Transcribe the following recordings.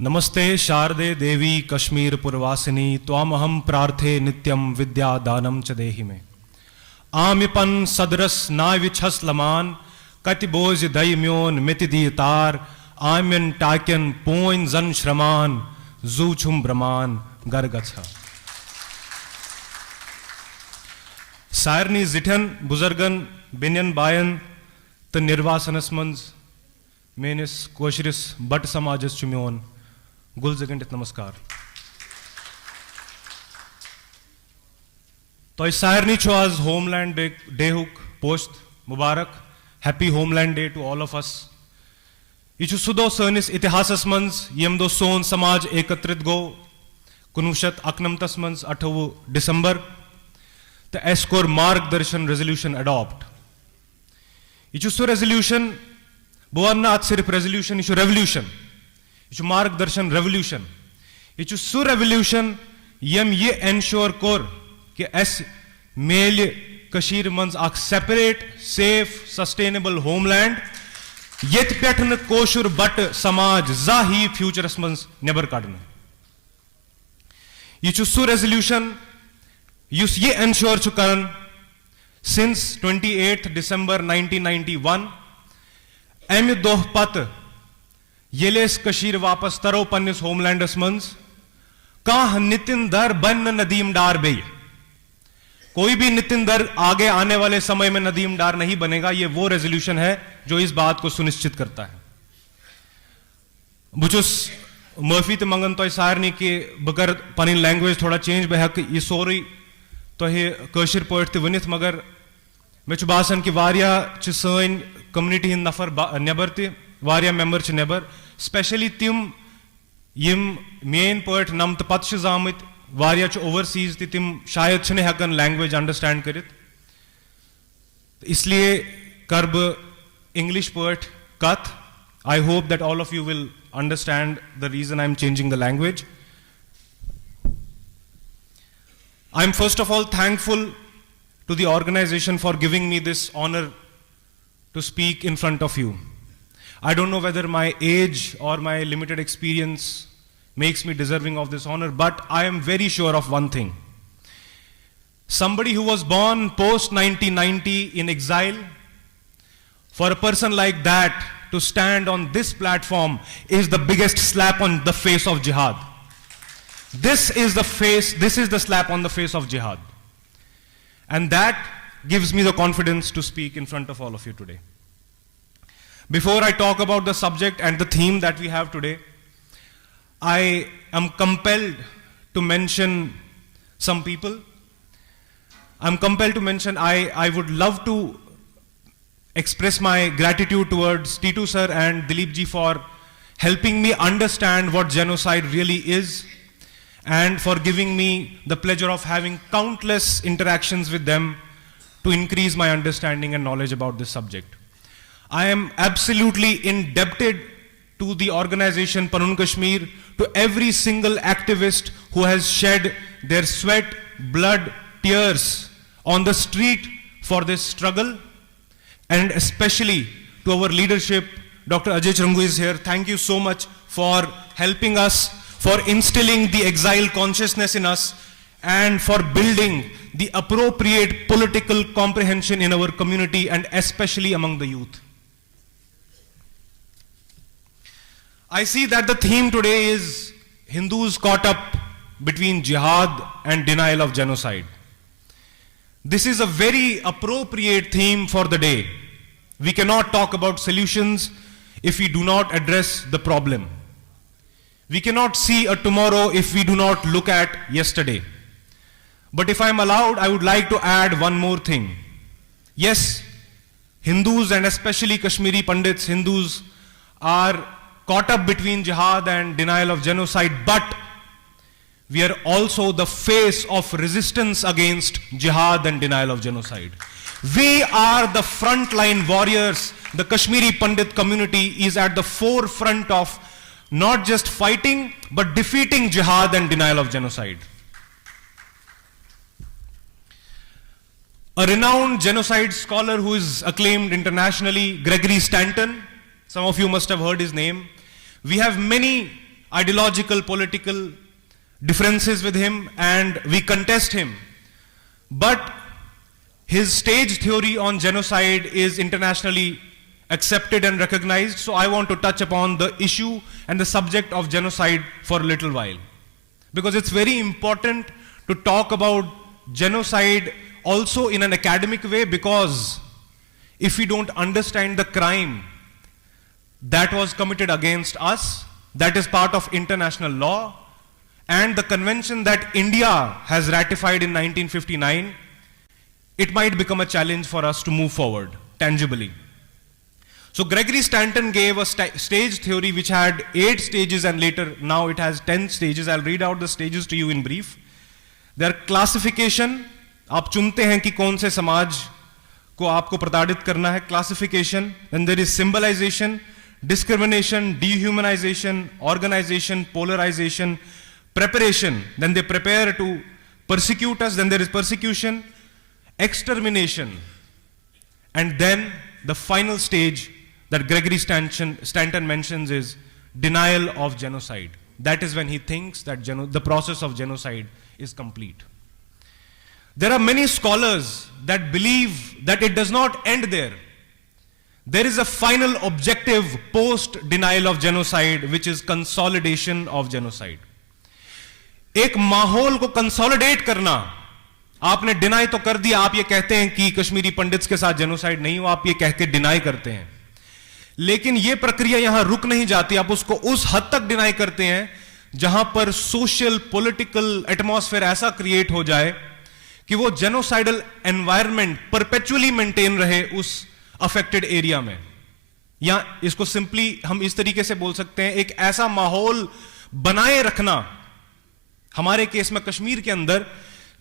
नमस्ते शारदे देवी कश्मीर पुरवासिनी त्वामहं प्रार्थे नित्यं विद्यादानं च देहि मे आमिपन सदरस नाविछस लमान कतिबोज दयम्योन मितिदीतार आम्यन टाक्यन पोइन जन श्रमान जूछुम ब्रमान गरगछ सारनी जिठन बुजुर्गन बिन्यन बायन त निर्वासनस मंज मेनिस कोशरिस बट समाजस चुम्योन गुल जगंडित नमस्कार तो सारनी छो आज होमलैंड डे हुक पोस्ट मुबारक happy homeland day to all of us यह सुदो सनिस इतिहासस मंज यम दो सोन समाज एकत्रित गो 1991 मंज 28 दिसंबर तो एस कोर मार्गदर्शन रेजोल्यूशन अडॉप्ट यह सो रेजोल्यूशन बह वन अत सिर्फ रेजोल्यूशन यह रेवोल्यूशन यह मार्गदर्शन रेवोल्यूशन यह सो रेवोल्यूशन यम ये एनश्योर कोर कि एस मेल कशीर मंज अख सेपरेट सेफ सस्टेनेबल होमलैंड येत पेठ न कोशुर बट समाज जा ही फ्यूचरस मंज नेबर कड़न यह सो रेजोल्यूशन युस ये एनश्योर छु करन सिंस 28 दिसंबर 1991 अमि दोह पत येलेस कशीर वापस तरो पन्निस होमलैंडस मंज काह नितिन दर बन नदीम डार बे कोई भी नितिन दर आगे आने वाले समय में नदीम डार नहीं बनेगा। ये वो रेजोल्यूशन है जो इस बात को सुनिश्चित करता है। बुचुस माफी तो मंगन तो सारनी के बगर पनी लैंग्वेज थोड़ा चेंज बहक ये सोरी तो हे कशिर पॉइंट ते वनित मगर मे छु बासन कि वारिया च सन कम्युनिटी हिंद नफर नेबर ते वारिया मेंबर च नेबर स्पेशली तिम यम मेन पॉइंट नम तो पत जामित वारिया च ओवरसीज ते तिम शायद छने हकन लैंग्वेज अंडरस्टैंड करित इसलिए कर्ब इंग्लिश पॉइंट कथ I hope that all of you will understand the reason I'm changing the language. I'm first of all thankful to the organization for giving me this honor to speak in front of you. I don't know whether my age or my limited experience makes me deserving of this honor, but I am very sure of one thing. Somebody who was born post 1990 in exile, for a person like that to stand on this platform is the biggest slap on the face of jihad. This is the slap on the face of jihad. And that gives me the confidence to speak in front of all of you today. Before I talk about the subject and the theme that we have today, I am compelled to mention some people. I'm compelled to mention, I would love to express my gratitude towards Titu sir and Dilip ji for helping me understand what genocide really is and for giving me the pleasure of having countless interactions with them to increase my understanding and knowledge about this subject. I am absolutely indebted to the organization Panun Kashmir, to every single activist who has shed their sweat, blood, tears on the street for this struggle. And especially to our leadership, Dr. Ajay Charangu is here. Thank you so much for helping us, for instilling the exile consciousness in us, and for building the appropriate political comprehension in our community and especially among the youth. I see that the theme today is Hindus caught up between jihad and denial of genocide. This is a very appropriate theme for the day. We cannot talk about solutions if we do not address the problem. We cannot see a tomorrow if we do not look at yesterday. But if I'm allowed, I would like to add one more thing. Yes, Hindus and especially Kashmiri Pandits, Hindus are caught up between jihad and denial of genocide, but we are also the face of resistance against jihad and denial of genocide. We are the frontline warriors. The Kashmiri Pandit community is at the forefront of not just fighting, but defeating jihad and denial of genocide. A renowned genocide scholar who is acclaimed internationally, Gregory Stanton, some of you must have heard his name. We have many ideological, political differences with him, and we contest him. But his stage theory on genocide is internationally accepted and recognized, so I want to touch upon the issue and the subject of genocide for a little while. Because it's very important to talk about genocide also in an academic way, because if we don't understand the crime that was committed against us, that is part of international law, and the convention that India has ratified in 1959, it might become a challenge for us to move forward tangibly. So Gregory Stanton gave a stage theory which had 8 stages, and later now it has 10 stages. I'll read out the stages to you in brief. There are classification, आप चुनते हैं कि कौन से समाज को आपको प्रताड़ित करना है, classification. Then there is symbolization, discrimination, dehumanization, organization, polarization, preparation. Then they prepare to persecute us. Then there is persecution, extermination, and then the final stage that Gregory Stanton mentions is denial of genocide. That is when he thinks that the process of genocide is complete. There are many scholars that believe that it does not end there. There is a final objective post denial of genocide, which is consolidation of genocide. एक माहौल को consolidate करना, आपने deny तो कर दिया, आप ये कहते हैं कि कश्मीरी पंडित्स के साथ जेनोसाइड नहीं हुआ, आप ये कह के डिनाई करते हैं, लेकिन ये प्रक्रिया यहां रुक नहीं जाती, आप उसको उस हद तक डिनाई करते हैं जहां पर सोशल पॉलिटिकल एटमॉस्फेयर ऐसा क्रिएट हो जाए कि वो जेनोसाइडल एनवायरनमेंट परपेचुअली मेंटेन रहे उस अफेक्टेड एरिया में. या इसको सिंपली हम इस तरीके से बोल सकते हैं, एक ऐसा माहौल बनाए रखना हमारे केस में कश्मीर के अंदर,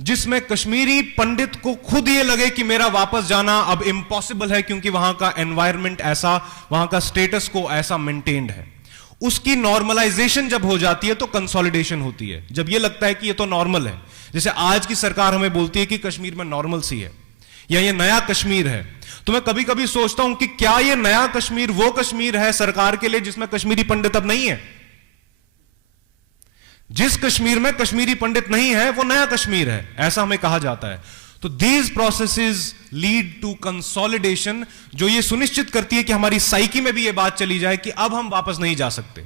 जिसमें कश्मीरी पंडित को खुद ये लगे कि मेरा वापस जाना अब इम्पॉसिबल है, क्योंकि वहां का एनवायरनमेंट ऐसा, वहां का स्टेटस को ऐसा मेंटेन्ड है. उसकी नॉर्मलाइजेशन जब हो जाती है तो कंसोलिडेशन होती है. जब ये लगता है कि ये तो नॉर्मल है, जैसे आज की सरकार हमें बोलती है कि कश्मीर में नॉर्मल सी है या ये नया कश्मीर है, तो मैं कभी कभी सोचता हूं कि क्या ये नया कश्मीर वो कश्मीर है सरकार के लिए जिसमें कश्मीरी पंडित अब नहीं है. जिस कश्मीर में कश्मीरी पंडित नहीं है वो नया कश्मीर है, ऐसा हमें कहा जाता है. तो these processes lead to consolidation, जो ये सुनिश्चित करती है कि हमारी साइकी में भी ये बात चली जाए कि अब हम वापस नहीं जा सकते.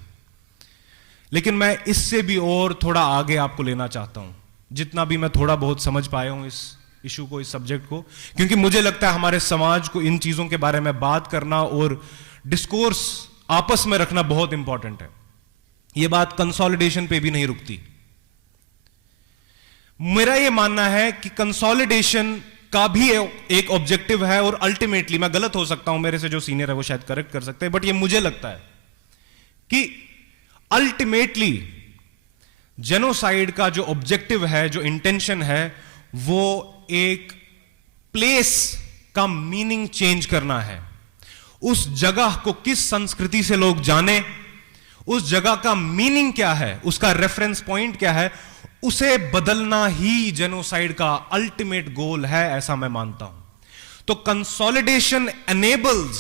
लेकिन मैं इससे भी और थोड़ा आगे आपको लेना चाहता हूं, जितना भी मैं थोड़ा बहुत समझ पाया हूं इस इशू को, इस सब्जेक्ट को, क्योंकि मुझे लगता है हमारे समाज को इन चीजों के बारे में बात करना और डिस्कोर्स आपस में रखना बहुत इंपॉर्टेंट है. यह बात कंसोलिडेशन पे भी नहीं रुकती. मेरा यह मानना है कि कंसोलिडेशन का भी एक ऑब्जेक्टिव है, और अल्टीमेटली, मैं गलत हो सकता हूं, मेरे से जो सीनियर है वो शायद करेक्ट कर सकते हैं, बट ये मुझे लगता है कि अल्टीमेटली जेनोसाइड का जो ऑब्जेक्टिव है, जो इंटेंशन है, वो एक प्लेस का मीनिंग चेंज करना है. उस जगह को किस संस्कृति से लोग जाने, उस जगह का मीनिंग क्या है, उसका रेफरेंस पॉइंट क्या है, उसे बदलना ही जेनोसाइड का अल्टीमेट गोल है, ऐसा मैं मानता हूं. तो कंसोलिडेशन एनेबल्स,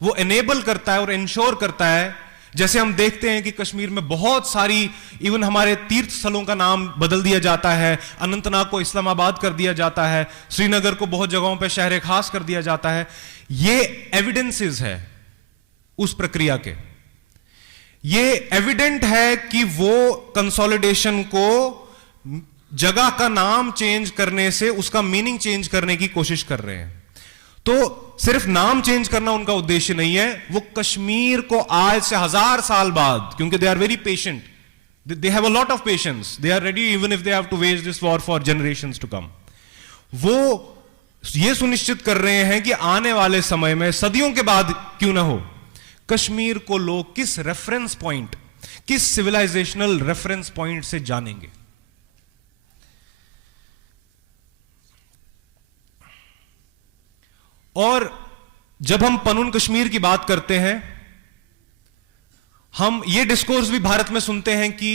वो एनेबल करता है और इंश्योर करता है. जैसे हम देखते हैं कि कश्मीर में बहुत सारी, इवन हमारे तीर्थ स्थलों का नाम बदल दिया जाता है, अनंतनाग को इस्लामाबाद कर दिया जाता है, श्रीनगर को बहुत जगहों पे शहर खास कर दिया जाता है. ये एविडेंसेस है उस प्रक्रिया के. ये एविडेंट है कि वो कंसोलिडेशन को जगह का नाम चेंज करने से उसका मीनिंग चेंज करने की कोशिश कर रहे हैं. तो सिर्फ नाम चेंज करना उनका उद्देश्य नहीं है, वो कश्मीर को आज से 1000 साल बाद, क्योंकि they are very patient, they have a lot of patience, they are ready even if they have to wage this war for generations to come. वो ये सुनिश्चित कर रहे हैं कि आने वाले समय में, सदियों के बाद क्यों ना हो, कश्मीर को लोग किस रेफरेंस पॉइंट, किस सिविलाइजेशनल रेफरेंस पॉइंट से जानेंगे. और जब हम पनून कश्मीर की बात करते हैं, हम ये डिस्कोर्स भी भारत में सुनते हैं कि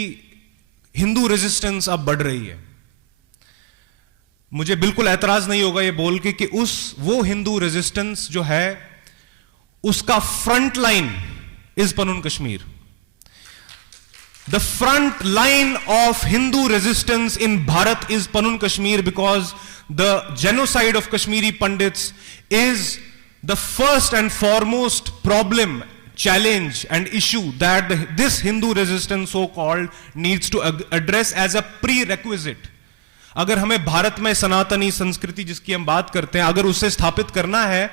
हिंदू रेजिस्टेंस अब बढ़ रही है. मुझे बिल्कुल ऐतराज नहीं होगा ये बोल के कि वो हिंदू रेजिस्टेंस जो है, उसका front line is Panun Kashmir. The front line of Hindu resistance in Bharat is Panun Kashmir, because the genocide of Kashmiri Pandits is the first and foremost problem, challenge and issue that this Hindu resistance so-called needs to address as a prerequisite. अगर हमें भारत में सनातनी संस्कृति जिसकी हम बात करते हैं, अगर उसे स्थापित करना है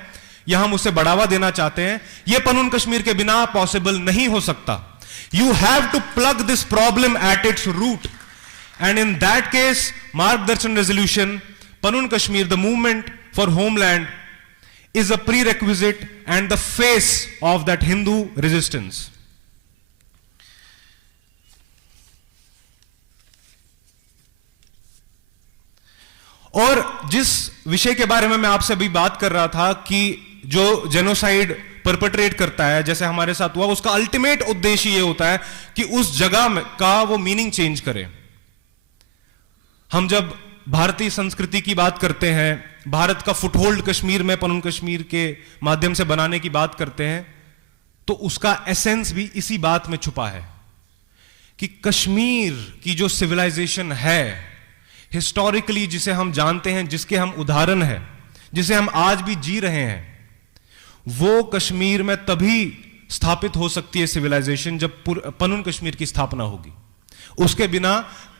या हम उसे बढ़ावा देना चाहते हैं, यह पनून कश्मीर के बिना पॉसिबल नहीं हो सकता. You have to plug this problem at its root. And in that case, Margdarshan resolution, Panun Kashmir, the movement for homeland, is a prerequisite and the face of that Hindu resistance. और जिस विषय के बारे में मैं आपसे अभी बात कर रहा था कि जो जेनोसाइड परपेट्रेट करता है, जैसे हमारे साथ हुआ, उसका अल्टीमेट उद्देश्य यह होता है कि उस जगह का वो मीनिंग चेंज करे. हम जब भारतीय संस्कृति की बात करते हैं, भारत का फुटहोल्ड कश्मीर में पनून कश्मीर के माध्यम से बनाने की बात करते हैं, तो उसका एसेंस भी इसी बात में छुपा है कि कश्मीर की जो सिविलाइजेशन है हिस्टोरिकली, जिसे हम जानते हैं, जिसके हम उदाहरण हैं, जिसे हम आज भी जी रहे हैं, वो कश्मीर में तभी स्थापित हो सकती है सिविलाइजेशन जब पनून कश्मीर की स्थापना होगी. उसके बिना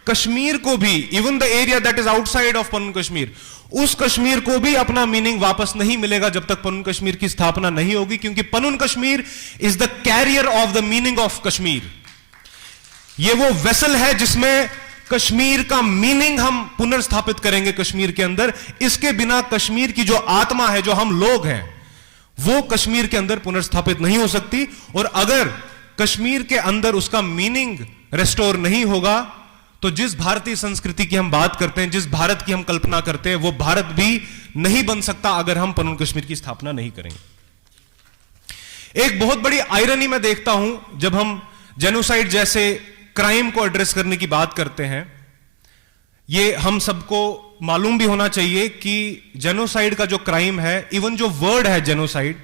कश्मीर को भी, even the area that is outside of Panun Kashmir, उस कश्मीर को भी अपना मीनिंग वापस नहीं मिलेगा जब तक पनून कश्मीर की स्थापना नहीं होगी, क्योंकि Panun Kashmir is the carrier of the meaning of Kashmir. ये वो वेसल है जिसमें कश्मीर का मीनिंग हम पुनर्स्थापित करेंगे कश्मीर के अंदर. इसके बिना कश्मीर की जो आत्मा है, जो हम लोग हैं, वो कश्मीर के अंदर पुनर्स्थापित नहीं हो सकती. और अगर कश्मीर के अंदर उसका मीनिंग रेस्टोर नहीं होगा, तो जिस भारतीय संस्कृति की हम बात करते हैं, जिस भारत की हम कल्पना करते हैं, वो भारत भी नहीं बन सकता अगर हम पनून कश्मीर की स्थापना नहीं करेंगे. एक बहुत बड़ी आयरनी मैं देखता हूं जब हम जेनोसाइड जैसे क्राइम को एड्रेस करने की बात करते हैं. ये हम सबको मालूम भी होना चाहिए कि जेनोसाइड का जो क्राइम है, इवन जो वर्ड है जेनोसाइड,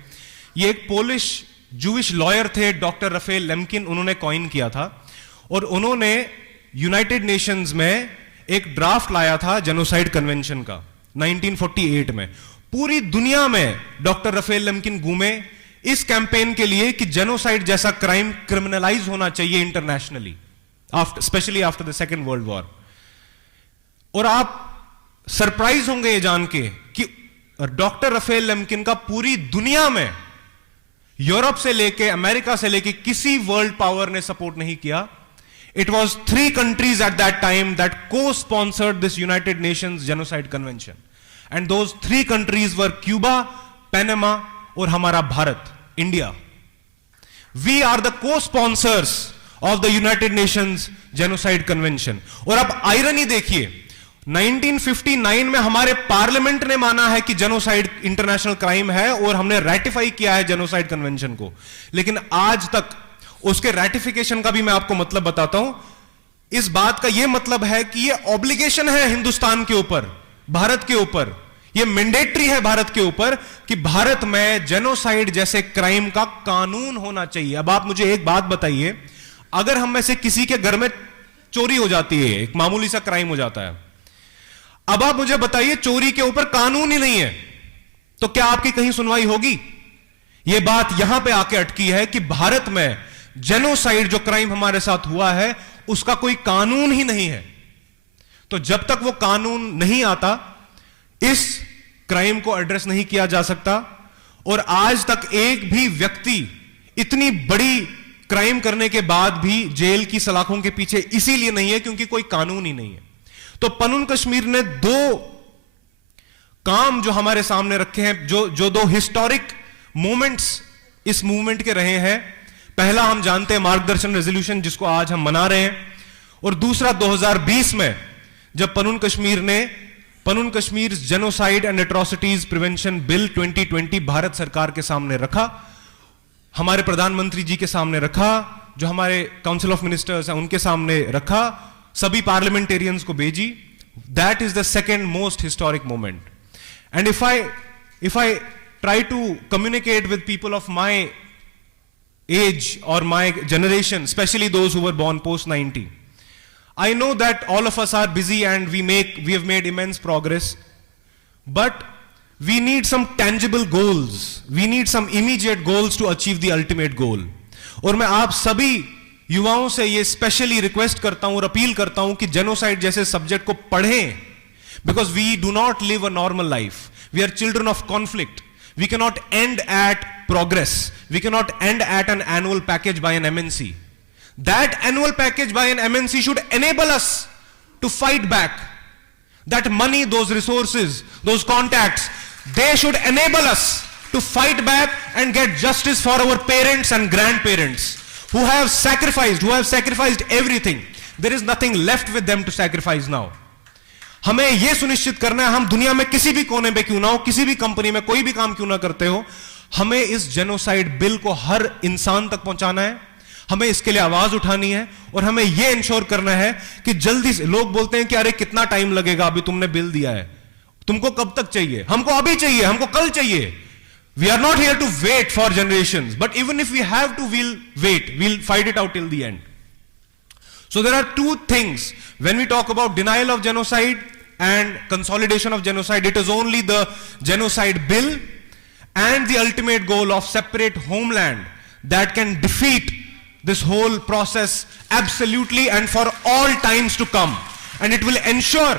ये एक पोलिश जूविश लॉयर थे डॉक्टर रफेल लेम्किन, उन्होंने कॉइन किया था. और उन्होंने यूनाइटेड नेशंस में एक ड्राफ्ट लाया था जेनोसाइड कन्वेंशन का 1948 में. पूरी दुनिया में डॉक्टर रफेल लेम्किन घूमे इस कैंपेन के लिए कि जेनोसाइड जैसा क्राइम क्रिमिनलाइज होना चाहिए internationally, specially after the second world war. और आप सरप्राइज होंगे ये जान के कि डॉक्टर रफेल लेम्किन का पूरी दुनिया में, यूरोप से लेके अमेरिका से लेके, किसी वर्ल्ड पावर ने सपोर्ट नहीं किया. It was 3 countries at that time that co-sponsored this United Nations Genocide Convention. And those 3 countries were Cuba, Panama और हमारा Bharat, India. We are the co-sponsors of the United Nations Genocide Convention. और अब irony देखिए, 1959 में हमारे parliament ने माना है कि जेनोसाइड इंटरनेशनल क्राइम है और हमने रेटिफाई किया है जेनोसाइड कन्वेंशन को. लेकिन आज तक उसके रेटिफिकेशन का भी मैं आपको मतलब बताता हूं. इस बात का यह मतलब है कि यह ऑब्लिगेशन है हिंदुस्तान के ऊपर, भारत के ऊपर, यह मैंडेटरी है भारत के ऊपर कि भारत में जेनोसाइड जैसे क्राइम का कानून होना चाहिए. अब आप मुझे एक बात बताइए, अगर हम में से किसी के घर में चोरी हो जाती है, एक मामूली सा क्राइम हो जाता है, अब आप मुझे बताइए चोरी के ऊपर कानून ही नहीं है, तो क्या आपकी कहीं सुनवाई होगी? यह बात यहां पे आके अटकी है कि भारत में जेनोसाइड जो क्राइम हमारे साथ हुआ है उसका कोई कानून ही नहीं है. तो जब तक वो कानून नहीं आता, इस क्राइम को एड्रेस नहीं किया जा सकता. और आज तक एक भी व्यक्ति इतनी बड़ी क्राइम करने के बाद भी जेल की सलाखों के पीछे इसीलिए नहीं है क्योंकि कोई कानून ही नहीं है. तो पनून कश्मीर ने 2 काम जो हमारे सामने रखे हैं, जो 2 हिस्टोरिक मोमेंट्स इस मूवमेंट के रहे हैं. पहला हम जानते हैं मार्गदर्शन रेजोल्यूशन, जिसको आज हम मना रहे हैं. और दूसरा 2020 में जब Panun Kashmir genocide and atrocities prevention bill 2020 Bharat सरकार के सामने रखा, हमारे प्रधानमंत्री जी के सामने रखा, जो हमारे काउंसिल ऑफ मिनिस्टर्स हैं उनके सामने रखा, सभी पार्लियामेंटेरियंस को भेजी. That is the second most historic moment. And if I try to communicate with people of my age or my generation, especially those who were born post 90. I know that all of us are busy and we have made immense progress, but we need some tangible goals. We need some immediate goals to achieve the ultimate goal. और मैं आप सभी युवाओं से ये specially request करता हूं और अपील करता हूं कि जेनोसाइड जैसे सब्जेक्ट को पढ़ें, because we do not live a normal life. We are children of conflict. We cannot end at progress. We cannot end at an annual package by an MNC. That annual package by an MNC should enable us to fight back. That money, those resources, those contacts, they should enable us to fight back and get justice for our parents and grandparents who have sacrificed everything. There is nothing left with them to sacrifice now. हमें यह सुनिश्चित करना है, हम दुनिया में किसी भी कोने पे क्यों ना हो, किसी भी कंपनी में कोई भी काम क्यों ना करते हो, हमें इस जेनोसाइड बिल को हर इंसान तक पहुंचाना है, हमें इसके लिए आवाज उठानी है और हमें यह इंश्योर करना है कि जल्दी से, लोग बोलते हैं कि अरे कितना टाइम लगेगा, अभी तुमने बिल दिया है, तुमको कब तक चाहिए, हमको अभी चाहिए, हमको कल चाहिए. We are not here to wait for generations, but even if we have to, we'll wait, we'll fight it out till the end. So there are two things when we talk about denial of genocide and consolidation of genocide. It is only the genocide bill and the ultimate goal of separate homeland that can defeat this whole process absolutely and for all times to come. And it will ensure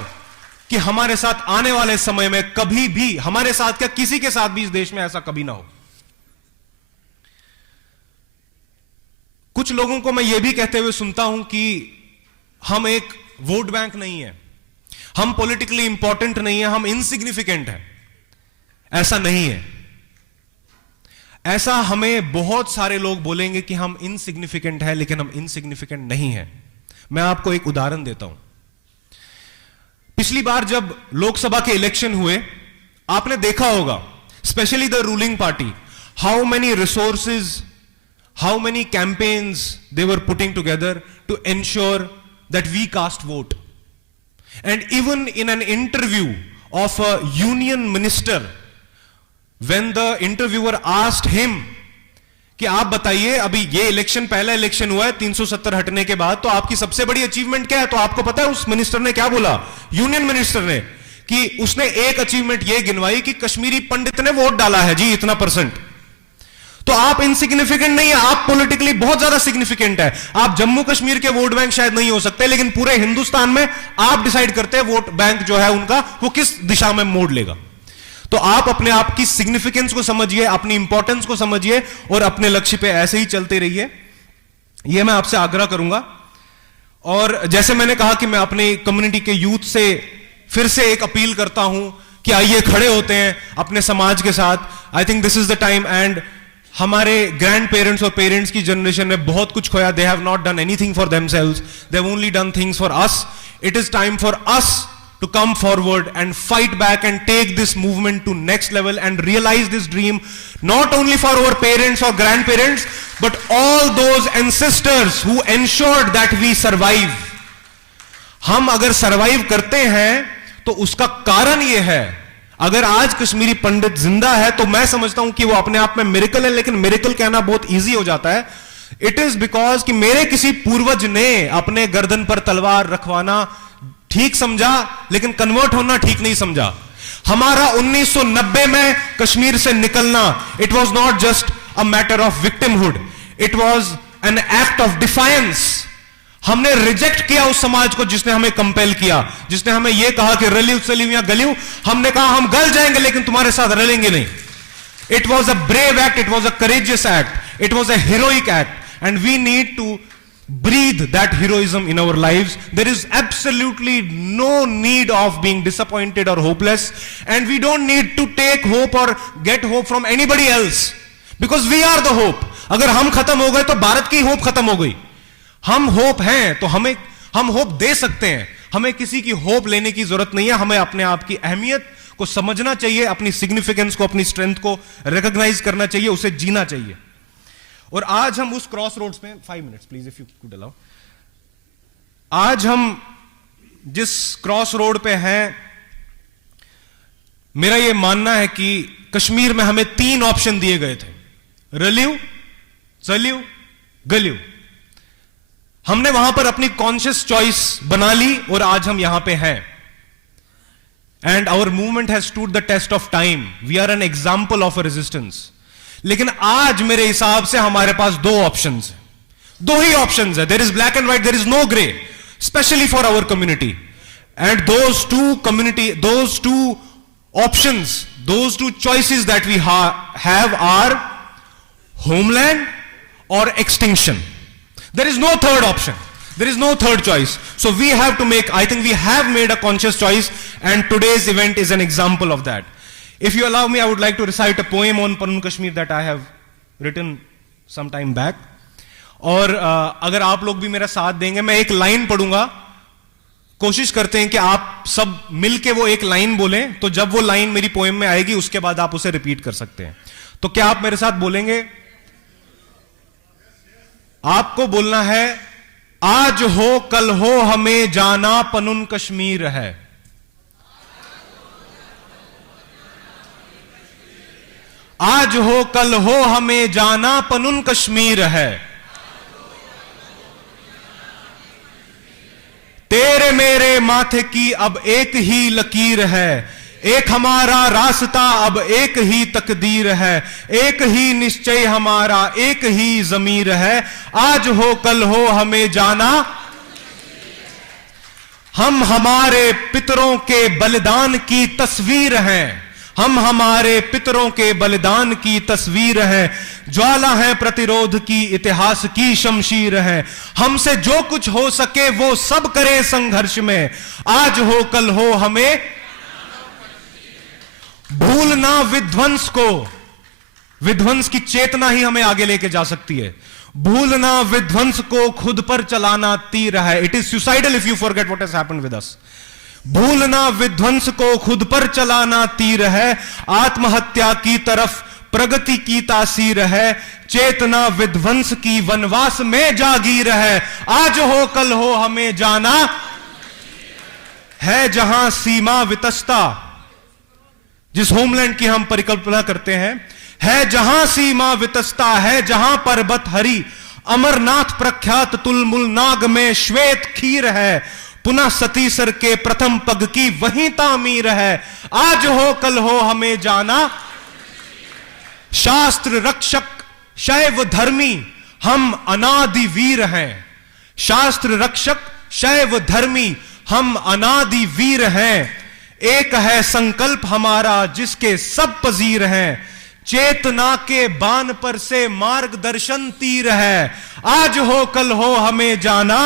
कि हमारे साथ आने वाले समय में कभी भी, हमारे साथ क्या किसी के साथ भी इस देश में ऐसा कभी ना हो. कुछ लोगों को मैं यह भी कहते हुए सुनता हूं कि हम एक वोट बैंक नहीं है, हम पॉलिटिकली इंपॉर्टेंट नहीं है, हम इनसिग्निफिकेंट है. ऐसा नहीं है. ऐसा हमें बहुत सारे लोग बोलेंगे कि हम इनसिग्निफिकेंट है, लेकिन हम इनसिग्निफिकेंट नहीं है. मैं आपको एक उदाहरण देता हूं. पिछली बार जब लोकसभा के इलेक्शन हुए, आपने देखा होगा, specially the ruling party, how many resources, how many campaigns they were putting together to ensure that we cast vote. And even in an interview of a union minister, when the interviewer asked him कि आप बताइए अभी ये election, पहला election हुआ है 370 हटने के बाद, तो आपकी सबसे बड़ी अचीवमेंट क्या है, तो आपको पता है उस मिनिस्टर ने क्या बोला, यूनियन मिनिस्टर ने, कि उसने एक अचीवमेंट ये गिनवाई कि कश्मीरी पंडित ने वोट डाला है जी इतना %. तो आप इनसिग्निफिकेंट नहीं है, आप पॉलिटिकली बहुत ज्यादा सिग्निफिकेंट है. आप जम्मू कश्मीर के वोट बैंक शायद नहीं हो सकते, लेकिन पूरे हिंदुस्तान में आप डिसाइड करते हैं वोट बैंक जो है उनका वो किस दिशा में मोड़ लेगा. तो आप अपने आप की सिग्निफिकेंस को समझिए, अपनी इंपॉर्टेंस को समझिए और अपने लक्ष्य पे ऐसे ही चलते रहिए. यह मैं आपसे आग्रह करूंगा. और जैसे मैंने कहा कि मैं अपने कम्युनिटी के यूथ से फिर से एक अपील करता हूं कि आइए खड़े होते हैं अपने समाज के साथ. I think this is the time. And हमारे ग्रैंड पेरेंट्स और पेरेंट्स की जनरेशन ने बहुत कुछ खोया. They have not done anything for themselves, they have only done things for us. It is time for us to come forward and fight back and take this movement to next level and realize this dream not only for our parents or grandparents but all those ancestors who ensured that we survive. हम अगर survive करते हैं तो उसका कारण यह है, अगर आज कश्मीरी पंडित जिंदा है तो मैं समझता हूं कि वो अपने आप में मिरेकल है. लेकिन मिरेकल कहना बहुत इजी हो जाता है. इट इज बिकॉज कि मेरे किसी पूर्वज ने अपने गर्दन पर तलवार रखवाना ठीक समझा, लेकिन कन्वर्ट होना ठीक नहीं समझा. हमारा 1990 में कश्मीर से निकलना, it was not just a matter of victimhood, it was an act of defiance. हमने रिजेक्ट किया उस समाज को जिसने हमें कंपेल किया, जिसने हमें यह कहा कि रलिव सलिव या गलिव. हमने कहा हम गल जाएंगे लेकिन तुम्हारे साथ रलेंगे नहीं. It was a brave act, it was a courageous act, it was a heroic act, and we need to breathe that heroism in our lives. There is absolutely no need of being disappointed or hopeless, and we don't need to take hope or get hope from anybody else, because we are the hope. अगर हम खत्म हो गए तो भारत की hope खत्म हो गई. हम होप हैं तो हम होप दे सकते हैं. हमें किसी की होप लेने की जरूरत नहीं है. हमें अपने आप की अहमियत को समझना चाहिए, अपनी सिग्निफिकेंस को, अपनी स्ट्रेंथ को रिकॉग्नाइज करना चाहिए, उसे जीना चाहिए. और आज हम उस क्रॉस रोड्स पे, 5 minutes please if you could allow, आज हम जिस क्रॉस रोड पे हैं, मेरा यह मानना है कि कश्मीर में हमें 3 ऑप्शन दिए गए थे, रिलीव, चलियो गलियो। हमने वहां पर अपनी कॉन्शियस चॉइस बना ली और आज हम यहां पे हैं। And our movement has stood the test of time. We are an example of a resistance. लेकिन आज मेरे हिसाब से हमारे पास दो ऑप्शंस हैं, दो ही ऑप्शंस है। There is black and white, there is no grey, specially for our community. And those two options, those two choices that we have are homeland or extinction. There is no third option. There is no third choice. So we have to make, I think we have made a conscious choice, and today's event is an example of that. If you allow me, I would like to recite a poem on Panun Kashmir that I have written some time back. और अगर आप लोग भी मेरा साथ देंगे, मैं एक लाइन पढ़ूंगा। कोशिश करते हैं कि आप सब मिलके वो एक लाइन बोलें, तो जब वो लाइन मेरी पोएम में आएगी उसके बाद आप उसे रिपीट कर सकते हैं। तो क्या आप मेरे साथ बोलेंगे? आपको बोलना है, आज हो कल हो हमें जाना पनुन कश्मीर है। आज हो कल हो हमें जाना पनुन कश्मीर है। तेरे मेरे माथे की अब एक ही लकीर है, एक हमारा रास्ता अब एक ही तकदीर है, एक ही निश्चय हमारा एक ही ज़मीर है। आज हो कल हो हमें जाना। हम हमारे पितरों के बलिदान की तस्वीर हैं, हम हमारे पितरों के बलिदान की तस्वीर है। ज्वाला है प्रतिरोध की, इतिहास की शमशीर है। हमसे जो कुछ हो सके वो सब करें संघर्ष में। आज हो कल हो हमें भूलना विध्वंस को। विध्वंस की चेतना ही हमें आगे लेके जा सकती है। भूलना विध्वंस को, खुद पर चलाना तीर है। It is suicidal if you forget what has happened with us. भूलना विध्वंस को, खुद पर चलाना तीर है। आत्महत्या की तरफ प्रगति की तासीर है। चेतना विध्वंस की वनवास में जागीर है। आज हो कल हो हमें जाना है जहां सीमा वितस्ता, जिस होमलैंड की हम परिकल्पना करते हैं, है जहां सीमा वितस्ता है, जहां पर्वत हरी अमरनाथ प्रख्यात तुलमुल नाग में श्वेत खीर है। पुनः सतीसर के प्रथम पग की वहीं तामीर है। आज हो कल हो हमें जाना। शास्त्र रक्षक शैव धर्मी हम अनादि वीर हैं। शास्त्र रक्षक शैव धर्मी हम अनादि वीर हैं। एक है संकल्प हमारा जिसके सब पजीर हैं। चेतना के बान पर से मार्गदर्शन तीर है। आज हो कल हो हमें जाना।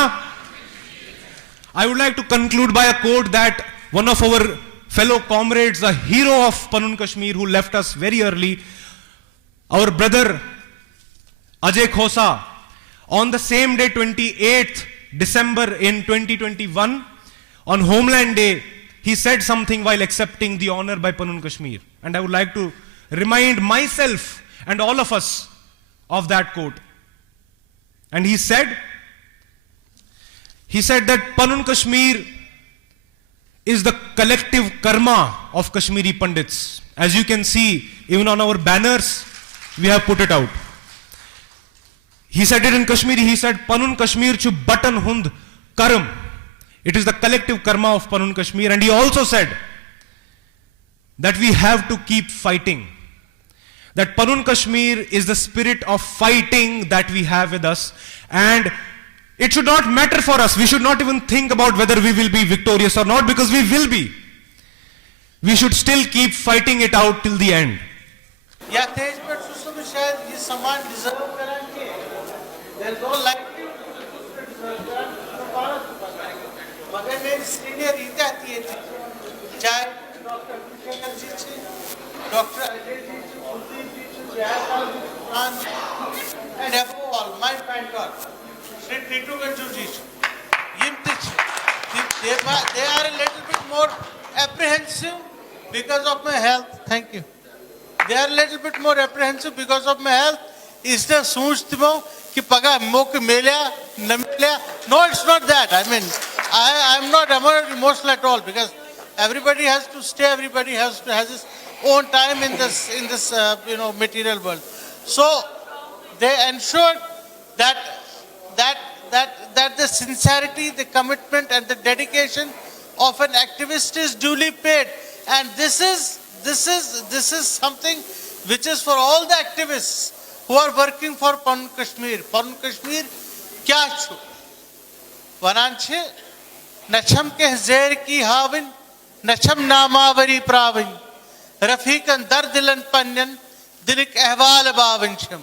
I would like to conclude by a quote that one of our fellow comrades, a hero of Panun Kashmir who left us very early, our brother Ajay Khosa, on the same day 28th December in 2021, on Homeland Day, he said something while accepting the honor by Panun Kashmir. And I would like to remind myself and all of us of that quote. And he said that Panun Kashmir is the collective karma of Kashmiri Pandits. As you can see, even on our banners, we have put it out. He said it in Kashmiri. He said, Panun Kashmir chu button hund karam. It is the collective karma of Panun Kashmir. And he also said that we have to keep fighting. That Panun Kashmir is the spirit of fighting that we have with us. And it should not matter for us. We should not even think about whether we will be victorious or not, because we will be. We should still keep fighting it out till the end. या तेज पर सुसम शायद ये सम्मान deserve करेंगे। There is no likelihood मगर मेरी senior Rita आती है, चाहे डॉक्टर शेखर जी थे, डॉक्टर अजय जी थे, कुलदीप जी थे, जयपाल जी, and above all, my mentor, Sri Titu Ganju ji, they are a little bit more apprehensive because of my health. Thank you. They are a little bit more apprehensive because of my health. इसलिए सोचते हो कि पगा मौके मिला न मिला. No, it's not that. I mean, I am not emotional at all, because everybody has to stay. Everybody has his own time in this material world. So they ensured that the sincerity, the commitment, and the dedication of an activist is duly paid. And this is something which is for all the activists who are working for Panun Kashmir. Panun Kashmir kya chu? Vananche Nacham ke zer ki havin, Nacham namavari pravin, Rafiqan dardilan panyan, Dilik ehwal bavincham.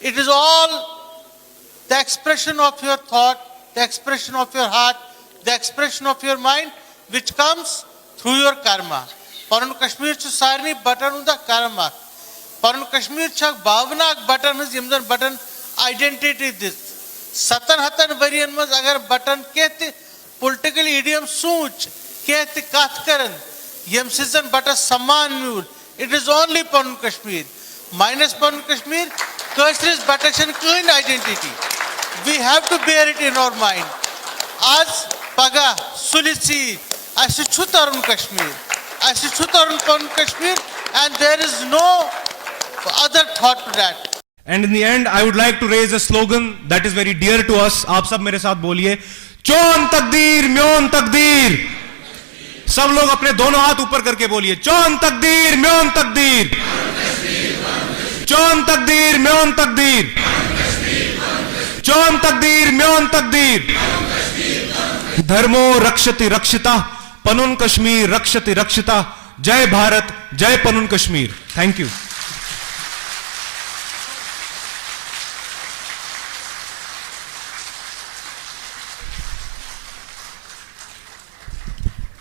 It is all the expression of your thought, the expression of your heart, the expression of your mind, which comes through your karma. Panun Kashmir chu sarni button unda karma. Panun Kashmir chak bhavnak button is yimdan button identity this. Satan hatan varian mas agar button kehte political idiom soch kehte kathkaran yem season button saman mule. It is only Panun Kashmir. Minus Panun Kashmir, Kashmir's button clean identity. We have to bear it in our mind. As paga sulici, as chutarun Kashmir, as chutarun Panun Kashmir, and there is no other thought to that. And in the end, I would like to raise a slogan that is very dear to us. आप सब मेरे साथ बोलिए, चौन तकदीर म्योन तकदीर. सब लोग अपने दोनों हाथ ऊपर करके बोलिए, चौन तकदीर म्योन तकदीर. चौन तकदीर म्योन तकदीर. चौन तकदीर म्योन तकदीर. धर्मो रक्षति रक्षिता, पनुन कश्मीर रक्षति रक्षिता. जय भारत, जय पनुन कश्मीर. Thank you.